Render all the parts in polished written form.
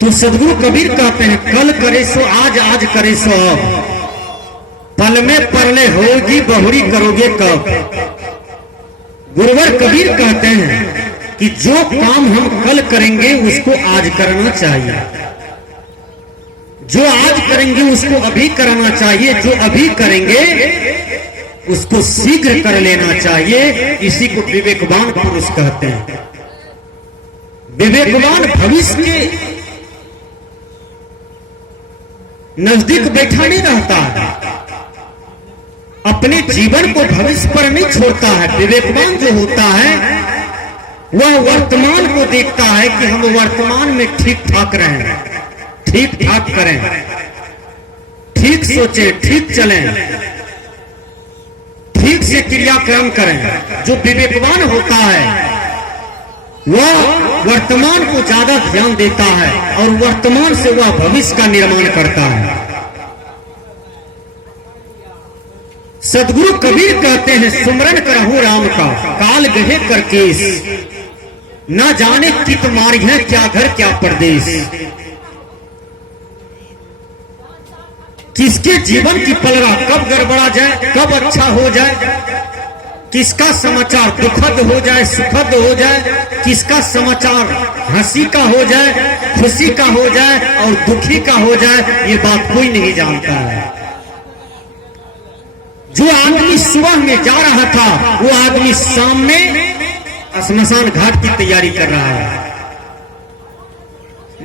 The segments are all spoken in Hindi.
तो सदगुरु कबीर कहते हैं कल करे सो आज, आज करे सो अब, पल में परले होगी बहुरी करोगे कब। गुरुवर कबीर कहते हैं कि जो काम हम कल करेंगे उसको आज करना चाहिए, जो आज करेंगे उसको अभी करना चाहिए, जो अभी करेंगे उसको शीघ्र कर लेना चाहिए। इसी को विवेकवान पुरुष कहते हैं। विवेकवान भविष्य के नजदीक बैठा नहीं रहता है, अपने जीवन को भविष्य पर नहीं छोड़ता है। विवेकवान जो होता है वह वर्तमान को देखता है कि हम वर्तमान में ठीक ठाक रहें, ठीक ठाक करें, ठीक सोचें, ठीक चलें, ठीक से क्रियाक्रम करें। जो विवेकवान होता है वह वर्तमान को ज्यादा ध्यान देता है और वर्तमान से वह भविष्य का निर्माण करता है। सदगुरु कबीर कहते हैं सुमरन करहु राम का काल गहे कर केस, न जाने कित मारी है क्या घर क्या परदेश। किसके जीवन की पलड़ा कब गड़बड़ा जाए, कब अच्छा हो जाए, किसका समाचार दुखद हो जाए, सुखद हो जाए, किसका समाचार हंसी का हो जाए, खुशी का हो जाए और दुखी का हो जाए, ये बात कोई नहीं जानता है। जो आदमी सुबह में जा रहा था वो आदमी शाम में श्मशान घाट की तैयारी कर रहा है।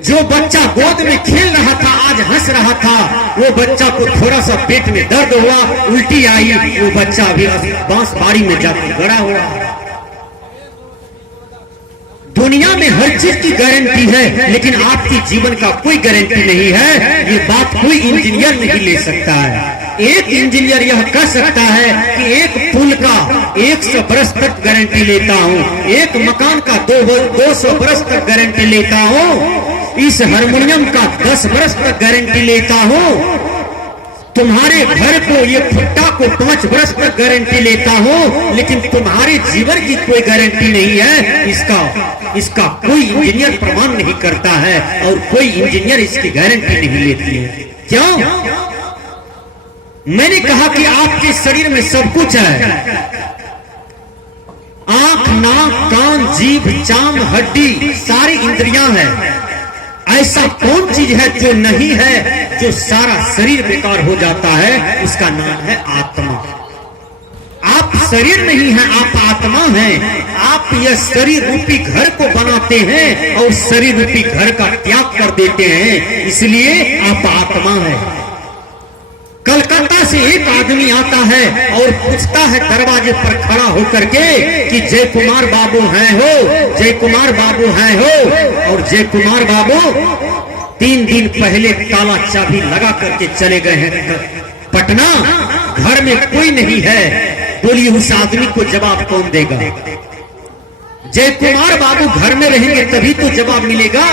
जो बच्चा गोद में खेल रहा था आज हंस रहा था, वो बच्चा को थोड़ा सा पेट में दर्द हुआ, उल्टी आई, वो बच्चा अभी बांस बाड़ी में जाकर गड़ा हुआ। दुनिया में हर चीज की गारंटी है लेकिन आपकी जीवन का कोई गारंटी नहीं है। ये बात कोई इंजीनियर नहीं ले सकता है। एक इंजीनियर यह कह सकता है कि एक पुल का 100 बरस तक गारंटी लेता हूँ, एक मकान का 200 बरस तक गारंटी लेता हूँ, इस हारमोनियम का 10 बरस तक गारंटी लेता हूँ, तुम्हारे घर को ये फुट्टा को 5 बरस तक गारंटी लेता हूँ, लेकिन तुम्हारे जीवन की कोई गारंटी नहीं है। इसका कोई इंजीनियर प्रमाण नहीं करता है और कोई इंजीनियर इसकी गारंटी नहीं लेती है। क्यों? मैंने कहा कि आपके शरीर में सब कुछ है, आंख, नाक, कान, जीभ, चाम, हड्डी, सारी इंद्रियां हैं। ऐसा कौन चीज है जो नहीं है, जो सारा शरीर बेकार हो जाता है? उसका नाम है आत्मा। आप शरीर नहीं है, आप आत्मा हैं। आप यह शरीर रूपी घर को बनाते हैं और शरीर रूपी घर का त्याग कर देते हैं, इसलिए आप आत्मा हैं। कलकत्ता से एक आदमी आता है और पूछता है दरवाजे पर खड़ा होकर के कि जय कुमार बाबू हैं हो, जय कुमार बाबू हैं हो। और जय कुमार बाबू 3 दिन पहले ताला चाबी लगा करके चले गए हैं पटना, घर में कोई नहीं है। बोलिए उस आदमी को जवाब कौन देगा? जय कुमार बाबू घर में रहेंगे तभी तो जवाब मिलेगा,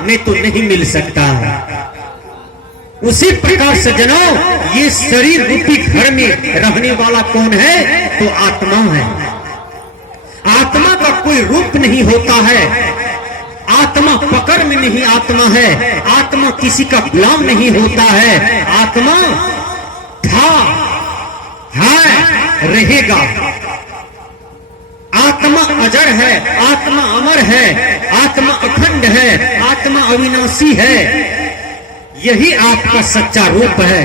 नहीं तो नहीं मिल सकता। उसी प्रकार सज्जनों ये शरीर रूपी घर में रहने वाला कौन है? तो आत्मा है। आत्मा का कोई रूप नहीं होता है, आत्मा पकड़ में नहीं आत्मा है, आत्मा किसी का गुलाम नहीं होता है। आत्मा था, है, रहेगा। आत्मा अजर है, आत्मा अमर है, आत्मा अखंड है, आत्मा अविनाशी है। यही आपका सच्चा रूप है।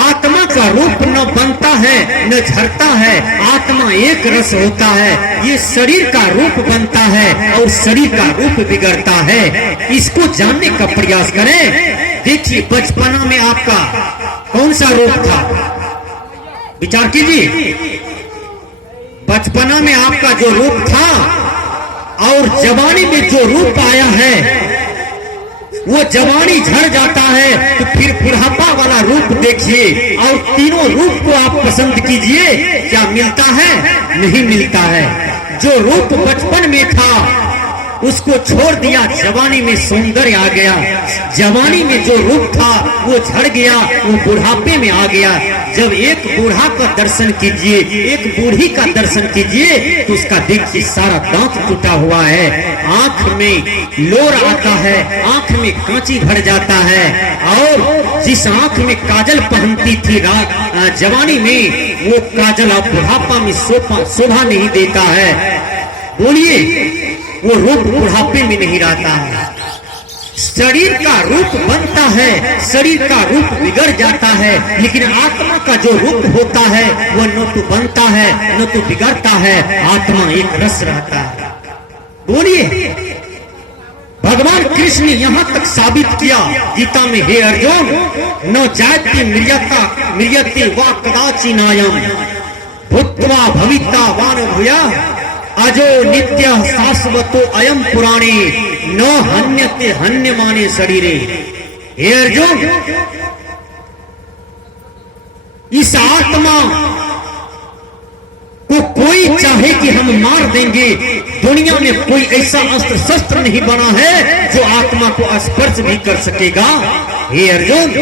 आत्मा का रूप न बनता है न झरता है, आत्मा एक रस होता है। ये शरीर का रूप बनता है और शरीर का रूप बिगड़ता है। इसको जानने का प्रयास करें। देखिए बचपना में आपका कौन सा रूप था, विचार कीजिए। बचपना में आपका जो रूप था और जवानी में जो रूप आया है, वो जवानी झड़ जाता है तो फिर बुढ़ापा वाला रूप देखिए और तीनों रूप को आप पसंद कीजिए, क्या मिलता है? नहीं मिलता है। जो रूप बचपन में था उसको छोड़ दिया, जवानी में सौंदर्य आ गया, जवानी में जो रूप था वो झड़ गया, वो बुढ़ापे में आ गया। जब एक बूढ़ा का दर्शन कीजिए, एक बूढ़ी का दर्शन कीजिए तो उसका देखिए सारा दांत टूटा हुआ है, आंख में लोर आता है, आंख में कांची भर जाता है, और जिस आंख में काजल पहनती थी जवानी में, वो काजल अब बुढ़ापा में शोभा नहीं देता है। बोलिए, वो रूप बुढ़ापे में नहीं रहता है। शरीर का रूप बनता है, शरीर का रूप बिगड़ जाता है, लेकिन आत्मा का जो रूप होता है वो न तो बनता है न तो बिगड़ता है, आत्मा एक रस रहता है। बोलिए, भगवान कृष्ण ने यहाँ तक साबित किया गीता में, हे अर्जुन, न जाति म्रियते वा कदाचिनायम भूत्वा भविता वान भूया अजो नित्य शाश्वतो अयम पुराणे न हन्यते हन्यमाने शरीरे। हे अर्जुन, इस आत्मा को कोई चाहे कि हम मार देंगे, दुनिया में कोई ऐसा अस्त्र शस्त्र नहीं बना है जो आत्मा को स्पर्श भी कर सकेगा। हे अर्जुन,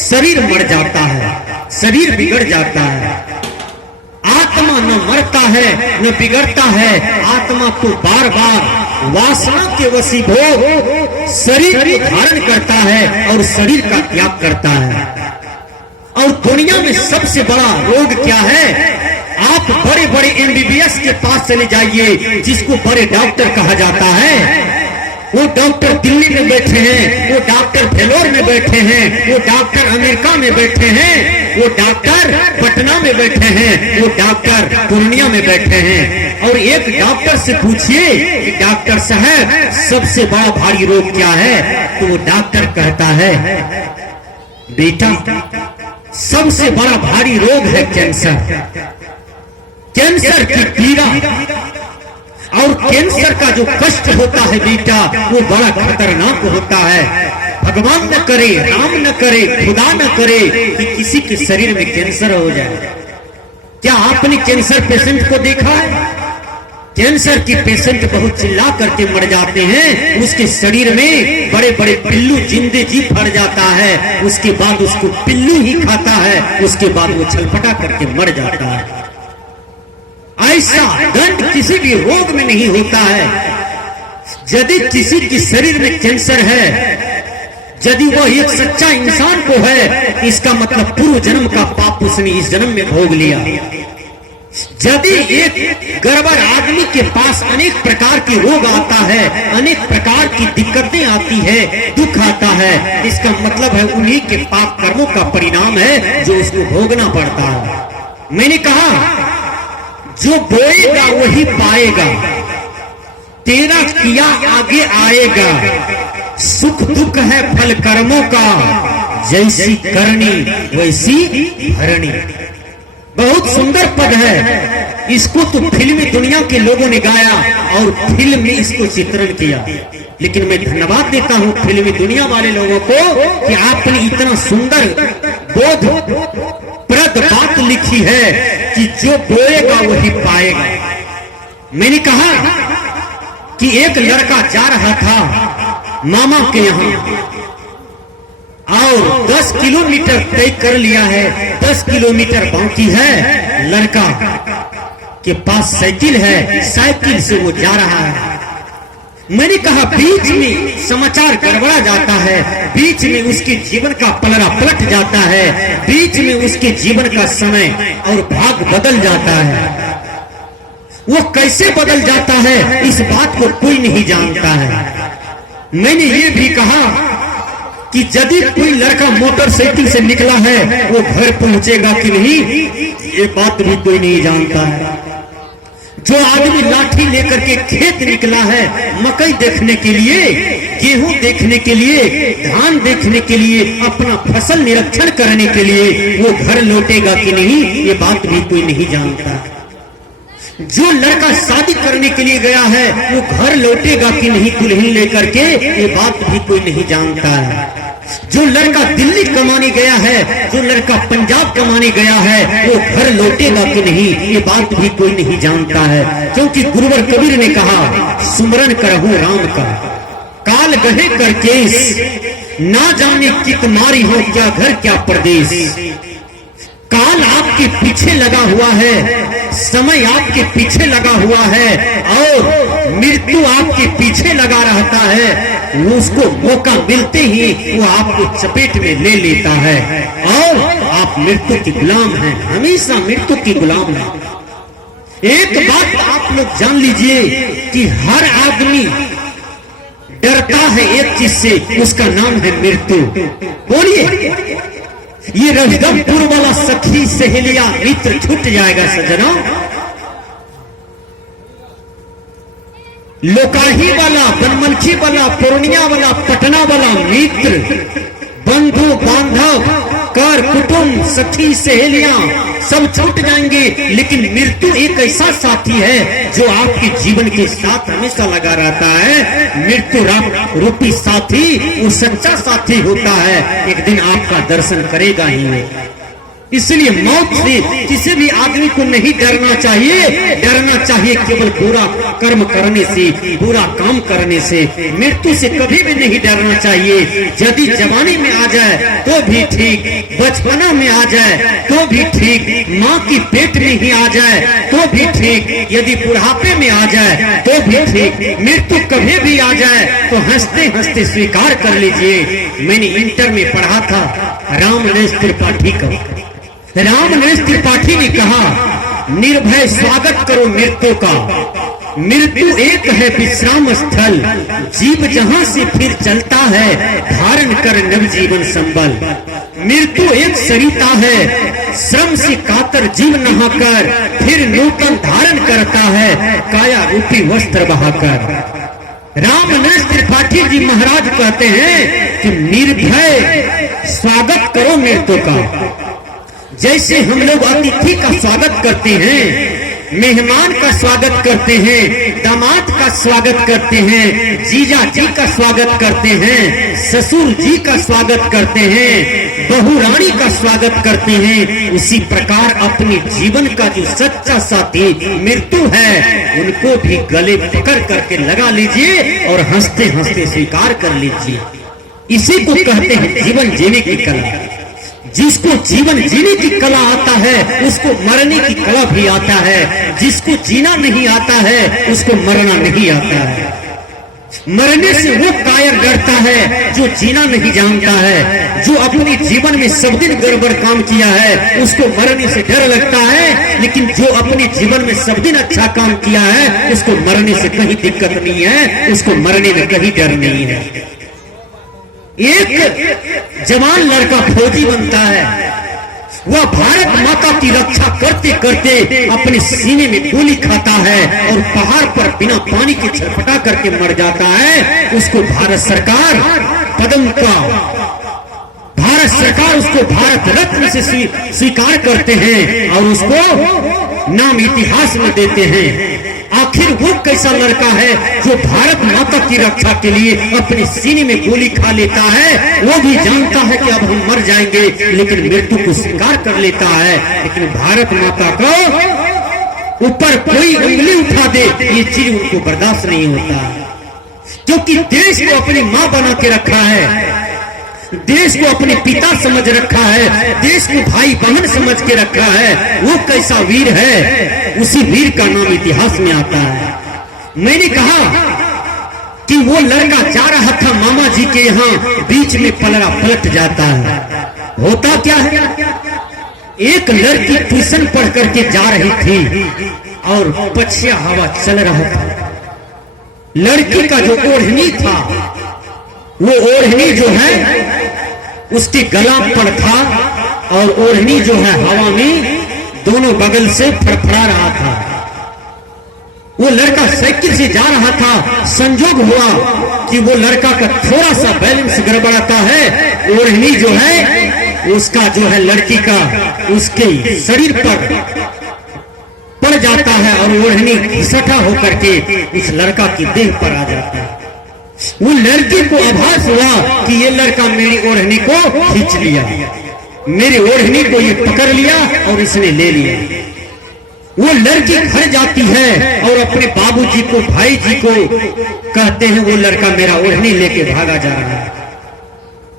शरीर मर जाता है, शरीर बिगड़ जाता है, आत्मा न मरता है न बिगड़ता है, आत्मा को बार बार वासना के वशीभूत शरीर को धारण करता है और शरीर का त्याग करता है। और दुनिया में सबसे बड़ा रोग क्या है? आप बड़े बड़े MBBS के पास चले जाइए, जिसको बड़े डॉक्टर कहा जाता है। वो डॉक्टर दिल्ली में बैठे हैं, वो डॉक्टर भेलोर में बैठे हैं, वो डॉक्टर अमेरिका में बैठे हैं, वो डॉक्टर पटना में बैठे हैं, वो डॉक्टर पूर्णिया में बैठे हैं। और एक डॉक्टर से पूछिए कि डॉक्टर साहब सबसे बड़ा भारी रोग क्या है, तो वो डॉक्टर कहता है, बेटा सबसे बड़ा भारी रोग है कैंसर, कैंसर की पीड़ा, और कैंसर का जो कष्ट होता है बेटा, वो बड़ा खतरनाक होता है। भगवान न करे, राम न करे, खुदा न करे कि किसी के शरीर में कैंसर हो जाए। क्या आपने कैंसर पेशेंट को देखा है? कैंसर की पेशेंट बहुत चिल्ला करके मर जाते हैं, उसके शरीर में बड़े बड़े पिल्लू जिंदे जी भर जाता है, उसके बाद उसको पिल्लू ही खाता है, उसके बाद वो छलपटा करके मर जाता है। ऐसा दंड किसी भी रोग में नहीं होता है। यदि किसी के शरीर में कैंसर है, यदि वह एक सच्चा इंसान को है, इसका मतलब पूर्व जन्म का पाप उसने इस जन्म में भोग लिया। यदि एक गड़बड़ आदमी के पास अनेक प्रकार के रोग आता है, अनेक प्रकार की दिक्कतें आती है, दुख आता है, इसका मतलब है उन्हीं के पाप कर्मों का परिणाम है जो उसको भोगना पड़ता है। मैंने कहा, जो बोएगा वही पाएगा, तेरा किया आगे आएगा, सुख दुख है फल कर्मों का, जैसी करनी वैसी भरनी। बहुत सुंदर पद है, इसको तो फिल्मी दुनिया के लोगों ने गाया और फिल्म में इसको चित्रण किया। लेकिन मैं धन्यवाद देता हूं फिल्मी दुनिया वाले लोगों को कि आपने इतना सुंदर बोध प्रद बात लिखी है कि जो बोएगा वही पाएगा। मैंने कहा कि एक लड़का जा रहा था मामा के यहाँ और 10 किलोमीटर तय कर लिया है, 10 किलोमीटर बाकी है। लड़का के पास साइकिल है, साइकिल से वो जा रहा है। मैंने कहा बीच में समाचार गड़बड़ा जाता है, बीच में उसके जीवन का पलड़ा पलट जाता है, बीच में उसके जीवन का समय और भाग बदल जाता है। वो कैसे बदल जाता है इस बात को कोई नहीं जानता है। मैंने ये भी कहा कि यदि कोई लड़का मोटरसाइकिल से निकला है वो घर पहुंचेगा कि नहीं, ये बात भी कोई नहीं जानता है। जो आदमी लाठी लेकर के खेत निकला है मकई देखने के लिए, गेहूं देखने के लिए, धान देखने के लिए, अपना फसल निरीक्षण करने के लिए, वो घर लौटेगा कि नहीं, ये बात भी कोई नहीं जानता। जो लड़का शादी करने के लिए गया है वो घर लौटेगा कि नहीं दुल्हन लेकर के, ये बात भी कोई नहीं जानता है। जो लड़का दिल्ली कमाने गया है, जो लड़का पंजाब कमाने गया है, वो घर लौटेगा कि नहीं ये बात भी कोई नहीं जानता है। क्योंकि गुरुवर कबीर ने कहा, सुमरन करहूं राम का काल गहे कर केस, ना जाने कित मारी हो क्या घर क्या प्रदेश। काल आपके पीछे लगा हुआ है, समय आपके पीछे लगा हुआ है और मृत्यु आपके पीछे लगा रहता है। वो उसको मौका मिलते ही वो आपको चपेट में ले लेता है और आप मृत्यु के गुलाम हैं, हमेशा मृत्यु के गुलाम हैं। एक बात आप लोग जान लीजिए कि हर आदमी डरता है एक चीज से, उसका नाम है मृत्यु। बोलिए, ये रजदमपुर वाला सखी सहेलिया मित्र छूट जाएगा सजना, लोकाही वाला, बनमनखी वाला, पूर्णिया वाला, पटना वाला मित्र, बंधु बांधव, कर कुटुंब, सखी सहेलियां सब छूट जाएंगे, लेकिन मृत्यु एक ऐसा साथी है जो आपके जीवन के साथ हमेशा लगा रहता है। मृत्यु रूपी साथी वो सच्चा साथी होता है, एक दिन आपका दर्शन करेगा ही नहीं। इसलिए मौत से किसी भी आदमी को नहीं डरना चाहिए। डरना चाहिए केवल बुरा कर्म करने से, बुरा काम करने से। मृत्यु से कभी भी नहीं डरना चाहिए। यदि जवानी में आ जाए तो भी ठीक, बचपना में आ जाए तो भी ठीक, माँ की पेट में ही आ जाए तो भी ठीक, यदि बुढ़ापे में आ जाए तो भी ठीक। मृत्यु कभी भी आ जाए तो हंसते हंसते स्वीकार कर लीजिए। मैंने इंटर में पढ़ा था रामनरेश त्रिपाठी का। रामनरेश त्रिपाठी ने कहा, निर्भय स्वागत करो मृत्यु का, मृत्यु एक है विश्राम स्थल, जीव जहां से फिर चलता है धारण कर नवजीवन संबल। मृत्यु एक सरिता है, श्रम से कातर जीव नहाकर फिर नूतन धारण करता है काया रूपी वस्त्र बहाकर। रामनरेश त्रिपाठी जी महाराज कहते हैं कि निर्भय स्वागत करो मृत्यु का। जैसे हम लोग अतिथि का स्वागत करते हैं, मेहमान का स्वागत करते हैं, दामाद का स्वागत करते हैं, जीजा जी का स्वागत करते हैं, ससुर जी का स्वागत करते हैं, बहू रानी का स्वागत करते हैं, उसी प्रकार अपने जीवन का जो सच्चा साथी मृत्यु है उनको भी गले पकड़ करके लगा लीजिए और हंसते हंसते स्वीकार कर लीजिए। इसी को कहते हैं जीवन जीने की कला। जिसको जीवन जीने की कला आता है उसको मरने की कला भी आता है। जिसको जीना नहीं आता है उसको मरना नहीं आता है। मरने से वो कायर डरता है जो जीना नहीं जानता है। जो अपने जीवन में सब दिन गड़बड़ काम किया है उसको मरने से डर लगता है, लेकिन जो अपने जीवन में सब दिन अच्छा काम किया है उसको मरने से कहीं दिक्कत नहीं है, उसको मरने में कहीं डर नहीं है। एक जवान लड़का फौजी बनता है, वह भारत माता की रक्षा करते करते अपने सीने में गोली खाता है और पहाड़ पर बिना पानी के छटपटा करके मर जाता है। उसको भारत सरकार पद्म का, भारत सरकार उसको भारत रत्न से स्वीकार करते हैं और उसको नाम इतिहास में देते हैं। आखिर वो कैसा लड़का है जो भारत माता की रक्षा के लिए अपने सीने में गोली खा लेता है। वो भी जानता है कि अब हम मर जाएंगे, लेकिन मृत्यु को स्वीकार कर लेता है। लेकिन भारत माता को ऊपर कोई उंगली उठा दे ये चीज उनको बर्दाश्त नहीं होता, क्योंकि देश को अपनी माँ बना के रखा है, देश को अपने पिता समझ रखा है, देश को भाई बहन समझ के रखा है। वो कैसा वीर है, उसी वीर का नाम इतिहास में आता है। मैंने कहा कि वो लड़का जा रहा था मामा जी के यहाँ, बीच में पलड़ा पलट जाता है। होता क्या है, एक लड़की ट्यूशन पढ़ करके जा रही थी और पछिया हवा चल रहा था। लड़की का जो ओढ़नी था वो ओढ़नी जो है उसके गला पर था और ओढ़नी जो है हवा में दोनों बगल से फड़फड़ा रहा था। वो लड़का साइकिल से जा रहा था, संजोग हुआ कि वो लड़का का थोड़ा सा बैलेंस गड़बड़ाता है, ओढ़नी जो है उसका जो है लड़की का उसके शरीर पर पड़ जाता है और ओढ़नी घिसटा होकर के उस लड़का की देह पर आ जाता है। वो लड़की को आभास हुआ कि ये लड़का मेरी ओढ़नी को खींच लिया, मेरी ओढ़नी को ये पकड़ लिया और इसने ले लिया। वो लड़की घर जाती है और अपने बाबूजी को, भाई जी को कहते हैं वो लड़का मेरा ओढ़नी लेके भागा जा रहा है।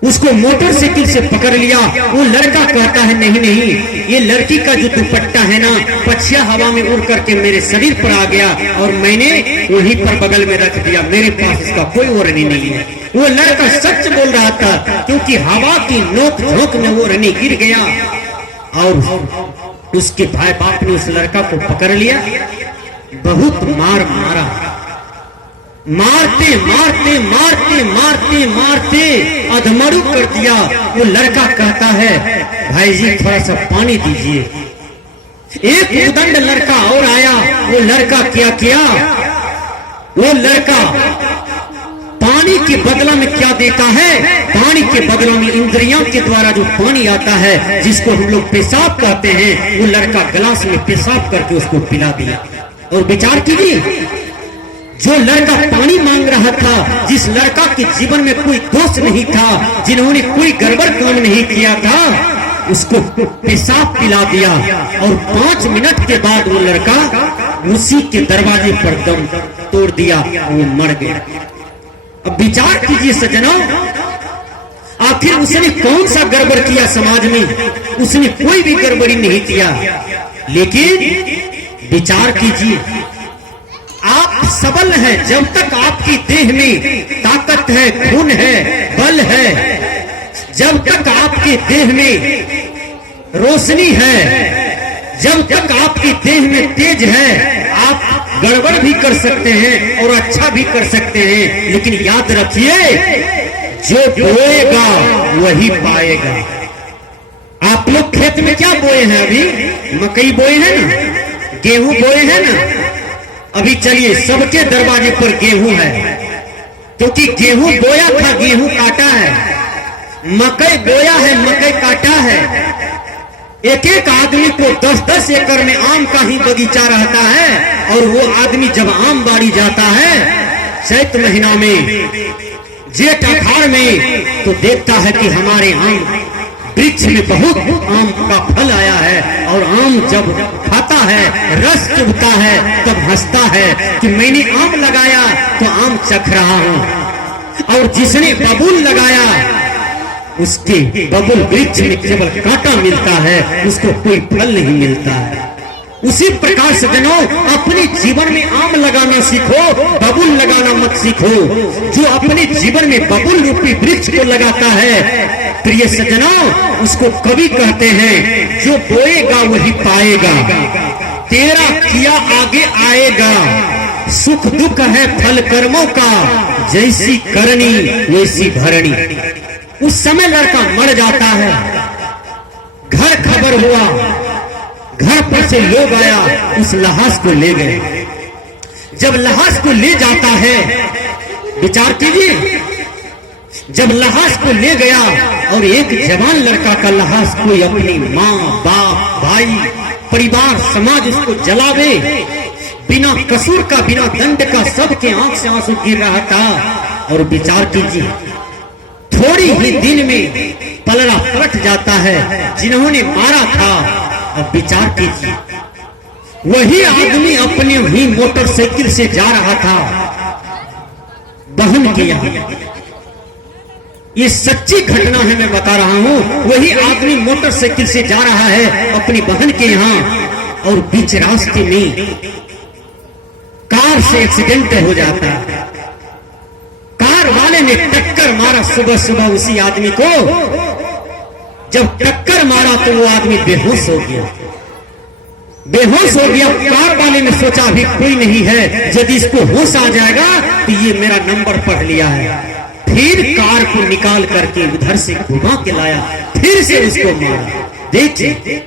उसको मोटरसाइकिल से पकड़ लिया। वो लड़का कहता है नहीं नहीं, ये लड़की का जो दुपट्टा है ना, पछिया हवा में उड़ करके मेरे शरीर पर आ गया और मैंने वहीं पर बगल में रख दिया, मेरे पास इसका कोई ओढ़नी नहीं है। वो लड़का सच बोल रहा था, क्योंकि हवा की नोक झोंक में वो ओढ़नी गिर गया और उसके भाई बाप ने उस लड़का को पकड़ लिया, बहुत मार मारा, मारते मारते मारते मारते मारते अधमरू कर दिया। वो लड़का कहता है भाई जी थोड़ा सा पानी दीजिए। एक उदंड लड़का और आया। वो लड़का क्या किया, वो लड़का पानी के बदला में क्या देता है, पानी के बदला में इंद्रियों के द्वारा जो पानी आता है जिसको हम लोग पेशाब कहते हैं, वो लड़का गिलास में पेशाब करके उसको पिला दिया। और विचार कीजिए, जो लड़का पानी मांग रहा था, जिस लड़का के जीवन में कोई दोष नहीं था, जिन्होंने कोई गड़बड़ काम नहीं किया था, उसको पेशाब पिला दिया और 5 मिनट के बाद वो लड़का उसी के दरवाजे पर दम तोड़ दिया, वो मर गया। अब विचार कीजिए सज्जनों, आखिर उसने कौन सा गड़बड़ किया समाज में? उसने कोई भी गड़बड़ी नहीं किया, लेकिन विचार कीजिए, आप सबल हैं जब तक आपकी देह में ताकत है, खून है, बल है, जब तक आपके देह में रोशनी है, जब तक आपकी देह में तेज है, आप गड़बड़ भी कर सकते हैं और अच्छा भी कर सकते हैं। लेकिन याद रखिए, जो बोएगा वही पाएगा। आप लोग खेत में क्या बोए हैं? अभी मकई बोए हैं ना, गेहूं बोए हैं ना। अभी चलिए, सबके दरवाजे पर गेहूं है, क्योंकि गेहूं बोया था, गेहूं काटा है, मकई बोया है, मकई काटा है। एक एक आदमी को 10-10 एकड़ में आम का ही बगीचा रहता है, और वो आदमी जब आम बाड़ी जाता है चैत महीना में, जेठ अखाड़ में, तो देखता है कि हमारे आम वृक्ष में बहुत आम का फल आया है, और आम जब खाता है, रस चुभता है, तब हंसता है कि मैंने आम लगाया तो आम चख रहा हूं। और जिसने बबूल लगाया, उसके बबूल वृक्ष में केवल कांटा मिलता है, उसको कोई फल नहीं मिलता है। उसी प्रकार से जनों, अपने जीवन में आम लगाना सीखो, बबूल लगाना मत सीखो। जो अपने जीवन में बबूल रूपी वृक्ष को लगाता है, प्रिय सज्जनों, उसको कवि कहते हैं, जो बोएगा वही पाएगा, तेरा किया आगे आएगा, सुख दुख है फल कर्मों का, जैसी करनी वैसी भरनी। उस समय लड़का मर जाता है, घर खबर हुआ, घर पर से लोग आया, उस लाश को ले गए। जब लाश को ले जाता है, विचार कीजिए, जब लाश को ले गया और एक जवान लड़का का लाश कोई अपनी माँ, बाप, भाई, परिवार, समाज उसको जलावे, बिना कसूर का, बिना दंड का, सबके आंख से आंसू गिर रहा था। और विचार कीजिए, थोड़ी ही दिन में पलड़ा पलट जाता है, जिन्होंने मारा था। अब विचार कीजिए, वही आदमी अपने ही मोटरसाइकिल से जा रहा था बहन के यहाँ। ये सच्ची घटना है, मैं बता रहा हूं। वही आदमी मोटरसाइकिल से जा रहा है अपनी बहन के यहाँ, और बीच रास्ते में कार से एक्सीडेंट हो जाता है। कार वाले ने टक्कर मारा सुबह सुबह उसी आदमी को। जब टक्कर मारा तो वो आदमी बेहोश हो गया, बेहोश हो गया। कार वाले ने सोचा अभी कोई नहीं है, यदि इसको होश आ जाएगा तो ये मेरा नंबर पढ़ लिया है। फिर कार को निकाल करके उधर से घुमा के लाया, फिर से उसको मारा। देखिए,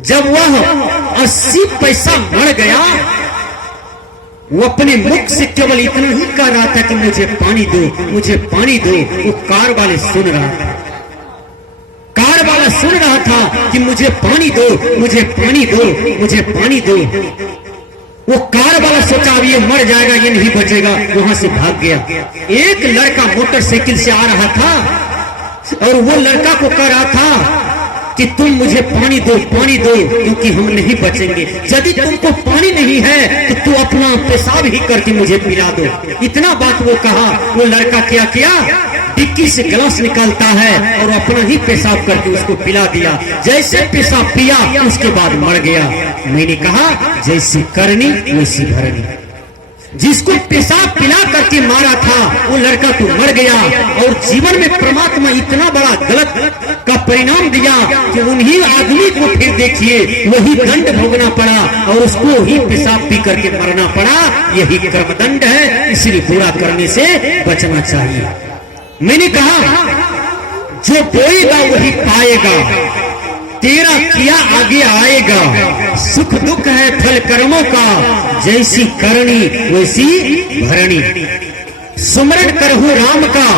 जब वह 80 पैसा मर गया, वो अपने मुख से केवल इतना ही कह रहा था कि मुझे पानी दो, मुझे पानी दो। वो कार वाले सुन रहा था, कार वाला सुन रहा था कि मुझे पानी दो, मुझे पानी दो, मुझे पानी दो। वो कार वाला सोचा अब ये मर जाएगा, ये नहीं बचेगा, वहां से भाग गया। एक लड़का मोटरसाइकिल से आ रहा था और वो लड़का को कह रहा था कि तुम मुझे पानी दो, क्योंकि हम नहीं बचेंगे। यदि तुमको पानी नहीं है तो तू अपना पेशाब ही करके मुझे पिला दो। इतना बात वो कहा। वो लड़का क्या किया, डिक्की से गिलास निकालता है और अपना ही पेशाब करके उसको पिला दिया। जैसे पेशाब पिया उसके बाद मर गया। मैंने कहा जैसी करनी वैसी भरनी। जिसको पेशाब पिला करके मारा था वो लड़का तो मर गया, और जीवन में परमात्मा इतना बड़ा गलत का परिणाम दिया कि उन्हीं आदमी को फिर देखिए वही दंड भोगना पड़ा और उसको ही पेशाब पी करके मरना पड़ा। यही कर्मदंड है, इसलिए बुरा करने से बचना चाहिए। मैंने कहा जो बोएगा वही पाएगा, तेरा किया आगे आएगा। सुख दुख है फल कर्मों का, जैसी करनी वैसी भरनी। सुमरण करहु राम का,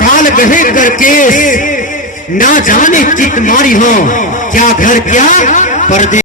काल गहे करके ना जाने कित मारी हो। क्या घर क्या परदेश।